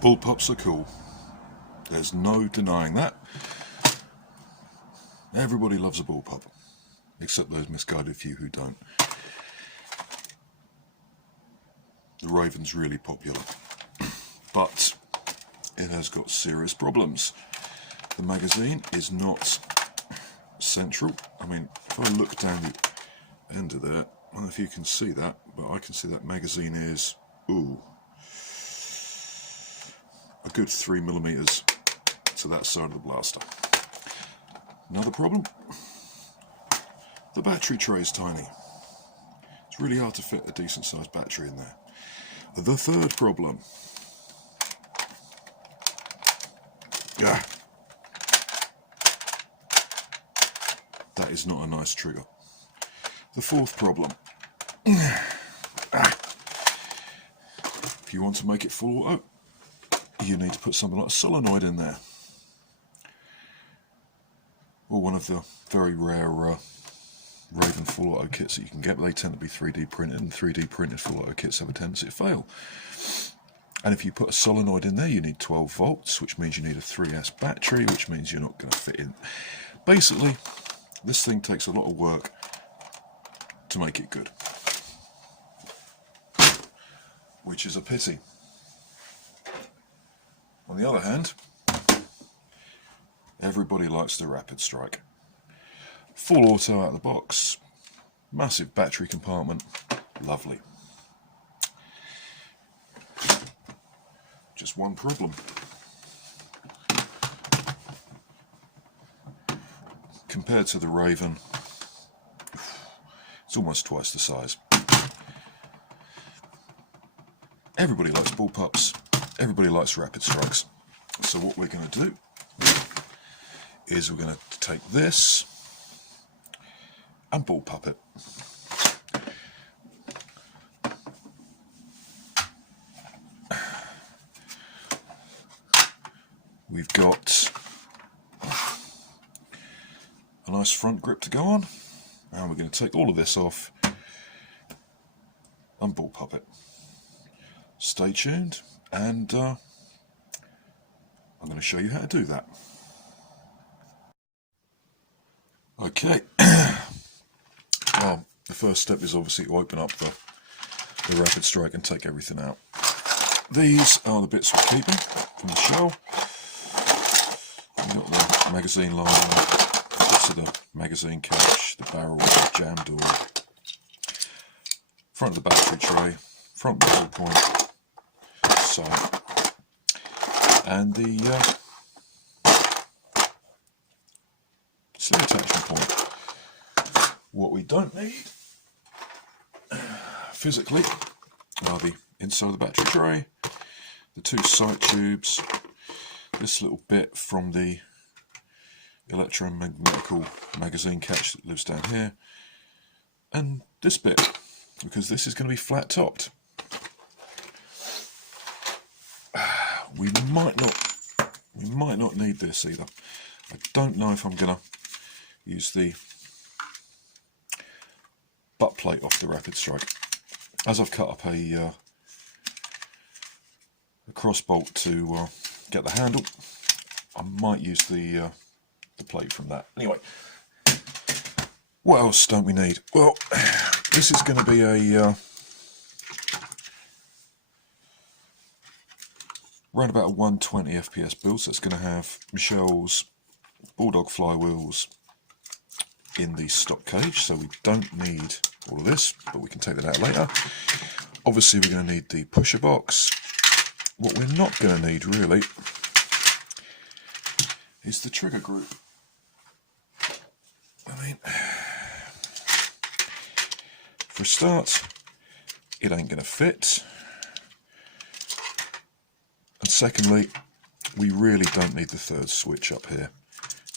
Bullpups are cool. There's no denying that. Everybody loves a bullpup, except those misguided few who don't. The Rayven's really popular, but it has got serious problems. The magazine is not central. I mean, if I look down the end of there, I don't know if you can see that, but I can see that magazine is, ooh, a good 3mm to that side of the blaster. Another problem, the battery tray is tiny. It's really hard to fit a decent sized battery in there. The third problem, that is not a nice trigger. The fourth problem, if you want to make it full auto, you need to put something like a solenoid in there, or one of the very rare Rayven full auto kits that you can get. They tend to be 3D printed, and 3D printed full auto kits have a tendency to fail. And if you put a solenoid in there, you need 12 volts, which means you need a 3S battery, which means you're not going to fit in. Basically, this thing takes a lot of work to make it good, which is a pity. On the other hand, everybody likes the Rapidstrike. Full auto out of the box, massive battery compartment, lovely. Just one problem. Compared to the Rayven, it's almost twice the size. Everybody likes Bullpups, everybody likes Rapidstrikes. So what we're going to do is we're going to take this and Bullpup it. We've got a nice front grip to go on, and we're going to take all of this off and Bullpup it. Stay tuned, and I'm going to show you how to do that. Okay, well, the first step is obviously to open up the Rapidstrike and take everything out. These are the bits we're keeping from the shell. We've got the magazine liner, bits of the magazine catch, the barrel, the jam door, front of the battery tray, front ball point, so, and the sling attachment point. What we don't need physically are the inside of the battery tray, the two sight tubes, this little bit from the electromagnetical magazine catch that lives down here, and this bit, because this is going to be flat topped. We might not need this either. I don't know if I'm going to use the butt plate off the Rapidstrike. As I've cut up a cross bolt to get the handle, I might use the plate from that. Anyway, what else don't we need? Well, this is going to be a around about a 120 FPS build, so it's going to have Michelle's Bulldog flywheels in the stock cage, so we don't need all of this, but we can take that out later. Obviously we're going to need the pusher box. What we're not going to need really is the trigger group. I mean, for a start, it ain't going to fit. And secondly, we really don't need the third switch up here.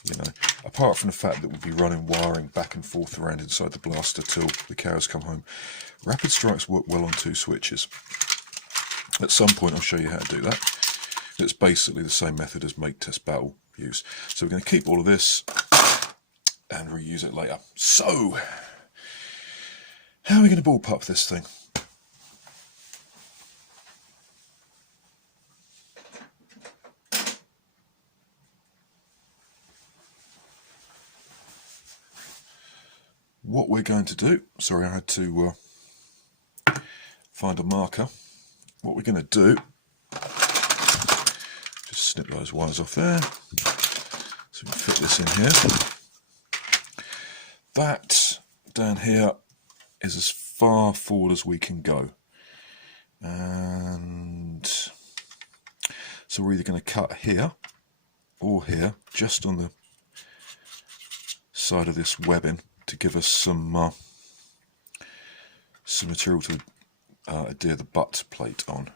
You know, apart from the fact that we'll be running wiring back and forth around inside the blaster till the cows come home. Rapidstrikes work well on two switches. At some point I'll show you how to do that. It's basically the same method as make, test, battle use. So we're going to keep all of this and reuse it later. So, how are we going to bullpup this thing? what we're going to do, sorry I had to find a marker. What we're going to do, just snip those wires off there, so we can fit this in here. That down here is as far forward as we can go, and so we're either going to cut here or here, just on the side of this webbing, to give us some material to adhere the butt plate on.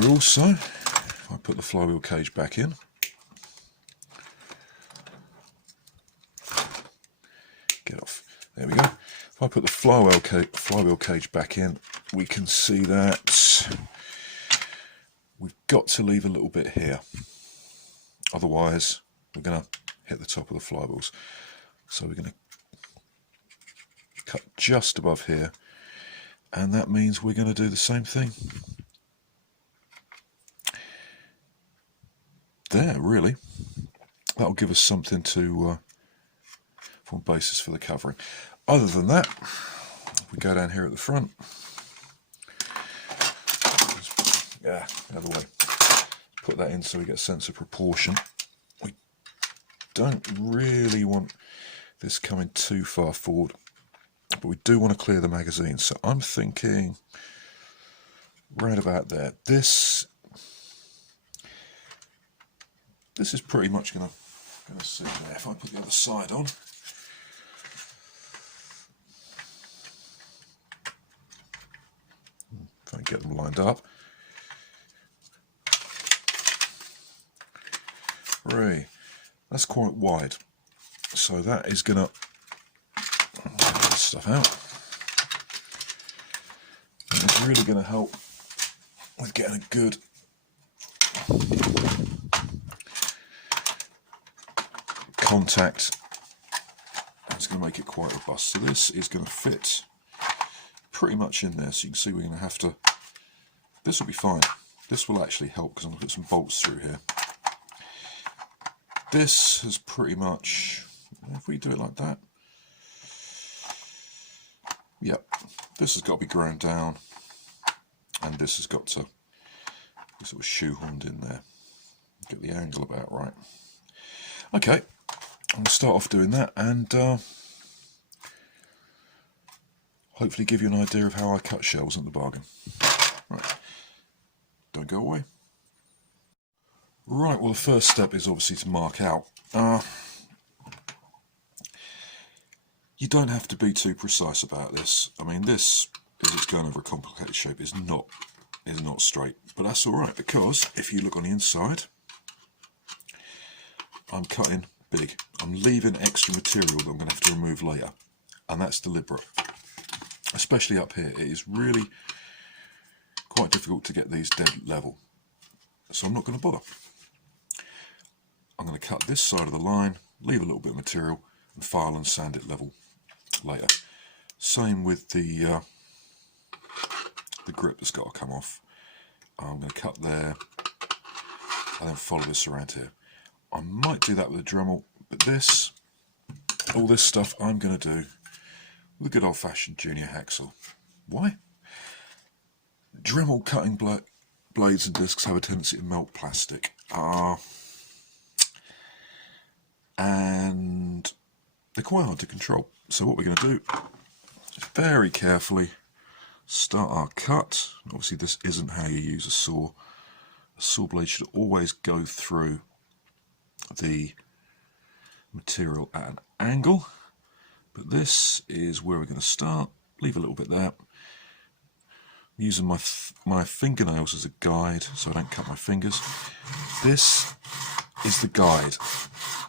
We're also, if I put the flywheel cage back in, get off, there we go. If I put the flywheel cage back in, we can see that we've got to leave a little bit here, otherwise we're going to hit the top of the flywheels. So we're going to cut just above here, and that means we're going to do the same thing there, really. That'll give us something to form basis for the covering. Other than that, we go down here at the front. Yeah, out of the way. Put that in so we get a sense of proportion. We don't really want this coming too far forward, but we do want to clear the magazine. So I'm thinking right about there. This is pretty much going to sit there. If I put the other side on, if I can get them lined up. Right, that's quite wide, so that is going to get this stuff out. And it's really going to help with getting a good contact. It's going to make it quite robust. So this is going to fit pretty much in there. So you can see we're going to have to, this will be fine. This will actually help because I'm going to put some bolts through here. This has pretty much, if we do it like that, yep, this has got to be ground down, and this has got to be sort of shoehorned in there. Get the angle about right. Okay, I'm going to start off doing that, and hopefully give you an idea of how I cut shells at the bargain. Right, don't go away. Right, well the first step is obviously to mark out. You don't have to be too precise about this. I mean, this, as it's going over a complicated shape, is not straight. But that's alright, because if you look on the inside, I'm cutting big. I'm leaving extra material that I'm going to have to remove later. And that's deliberate. Especially up here. It is really quite difficult to get these dead level. So I'm not going to bother. I'm going to cut this side of the line, leave a little bit of material, and file and sand it level later. Same with the grip that's got to come off. I'm going to cut there, and then follow this around here. I might do that with a Dremel, but this, all this stuff I'm going to do with a good old-fashioned junior hacksaw. Why? Dremel cutting blades and discs have a tendency to melt plastic. And they're quite hard to control. So what we're going to do is very carefully start our cut. Obviously this isn't how you use a saw. A saw blade should always go through the material at an angle, but this is where we're going to start. Leave a little bit there. I'm using my fingernails as a guide so I don't cut my fingers. This is the guide.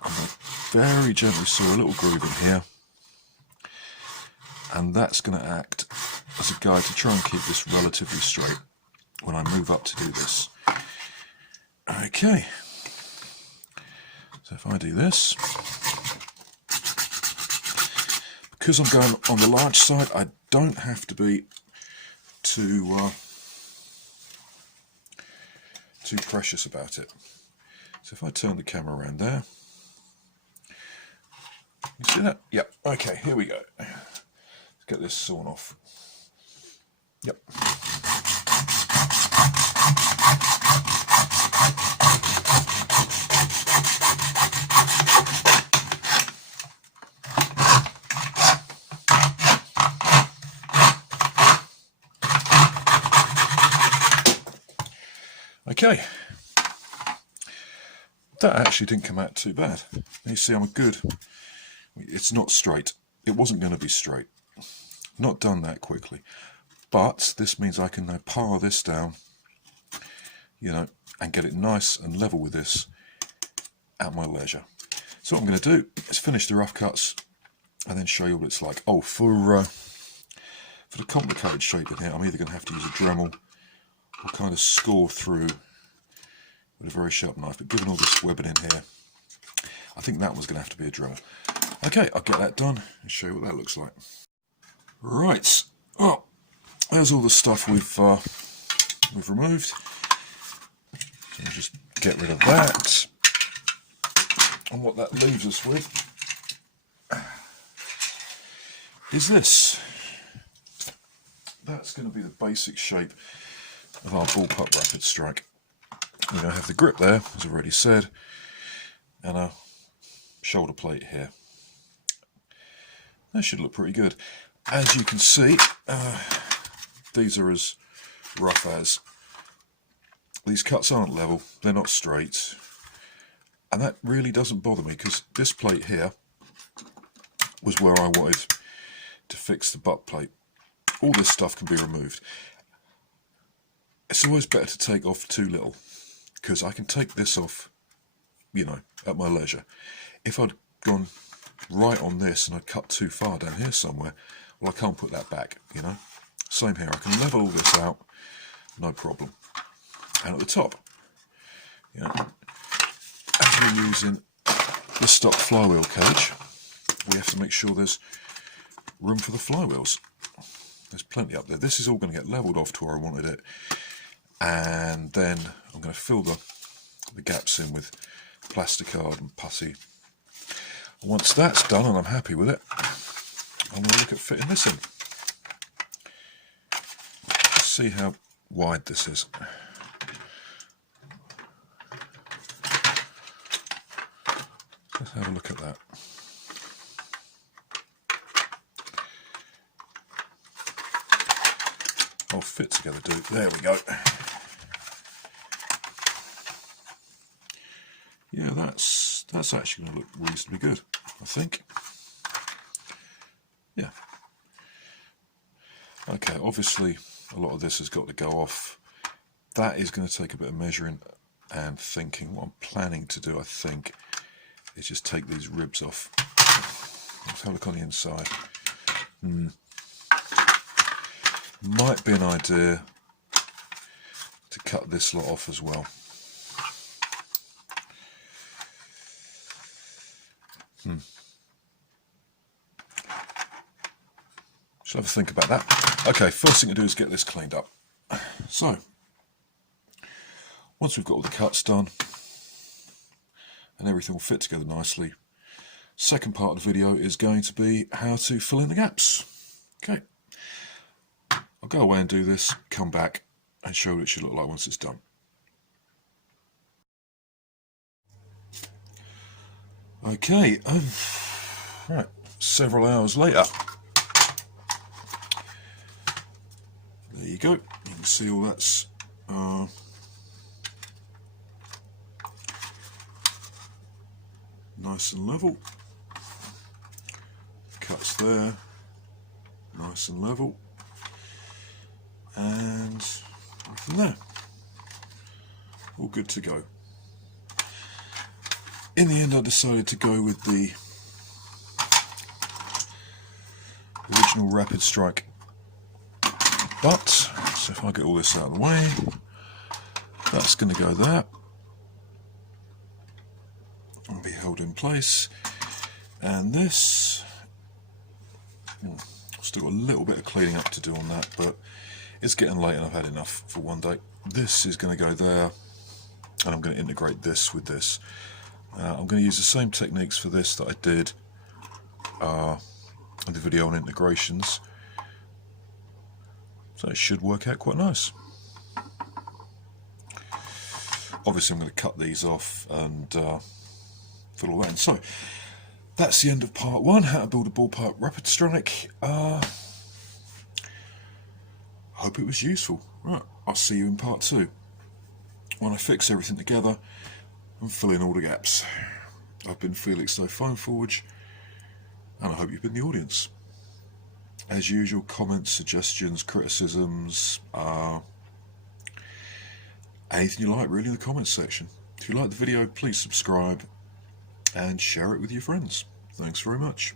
I'm going to very gently saw a little groove in here, and that's going to act as a guide to try and keep this relatively straight when I move up to do this. Okay, so if I do this, because I'm going on the large side, I don't have to be too precious about it. So if I turn the camera around there, You see that? Yep. Okay, here we go. Let's get this sawn off. Yep. Okay. That actually didn't come out too bad. You see, I'm good. It's not straight. It wasn't going to be straight. Not done that quickly. But this means I can now power this down, you know, and get it nice and level with this at my leisure. So what I'm going to do is finish the rough cuts and then show you what it's like. Oh, for the complicated shape in here, I'm either going to have to use a Dremel or kind of score through with a very sharp knife. But given all this webbing in here, I think that one's going to have to be a Dremel. Okay, I'll get that done and show you what that looks like. Right, well, there's all the stuff we've removed. So we'll just get rid of that. And what that leaves us with is this. That's going to be the basic shape of our Bullpup Rapidstrike. We're going to have the grip there, as I've already said, and a shoulder plate here. That should look pretty good. As you can see, these are as rough as. These cuts aren't level, they're not straight, and that really doesn't bother me because this plate here was where I wanted to fix the butt plate. All this stuff can be removed. It's always better to take off too little because I can take this off, you know, at my leisure. If I'd gone right on this and I'd cut too far down here somewhere, well, I can't put that back, you know. Same here, I can level all this out, no problem. And at the top, you know, as we're using the stock flywheel cage, we have to make sure there's room for the flywheels. There's plenty up there. This is all going to get levelled off to where I wanted it, and then I'm going to fill the gaps in with plasticard and putty. And once that's done and I'm happy with it, I'm going to look at fitting this in. Let's see how wide this is. Let's have a look at that. I'll fit together, do it. There we go. Yeah, that's actually going to look reasonably good, I think. Yeah. Okay, obviously a lot of this has got to go off. That is going to take a bit of measuring and thinking. What I'm planning to do, I think, is just take these ribs off. Let's have a look on the inside. Might be an idea to cut this lot off as well. Should have a think about that. Okay, first thing to do is get this cleaned up. So, once we've got all the cuts done and everything will fit together nicely, second part of the video is going to be how to fill in the gaps. Okay, I'll go away and do this, come back and show what it should look like once it's done. Okay, right, several hours later. There you go, you can see all that's nice and level. Cuts there, nice and level. And from there, all good to go. In the end, I decided to go with the original Rapidstrike butt. So if I get all this out of the way, that's going to go there and be held in place. And this, still got a little bit of cleaning up to do on that, but it's getting late and I've had enough for one day. This is going to go there, and I'm going to integrate this with this. I'm going to use the same techniques for this that I did the video on integrations, so it should work out quite nice. Obviously I'm going to cut these off and fill all that in. So that's the end of part 1, how to build a Bullpup Rapidstrike. Hope it was useful. Right, I'll see you in part 2, when I fix everything together and fill in all the gaps. I've been Felix No Phone Forge, and I hope you've been the audience. As usual, comments, suggestions, criticisms, anything you like really in the comments section. If you like the video, please subscribe and share it with your friends. Thanks very much.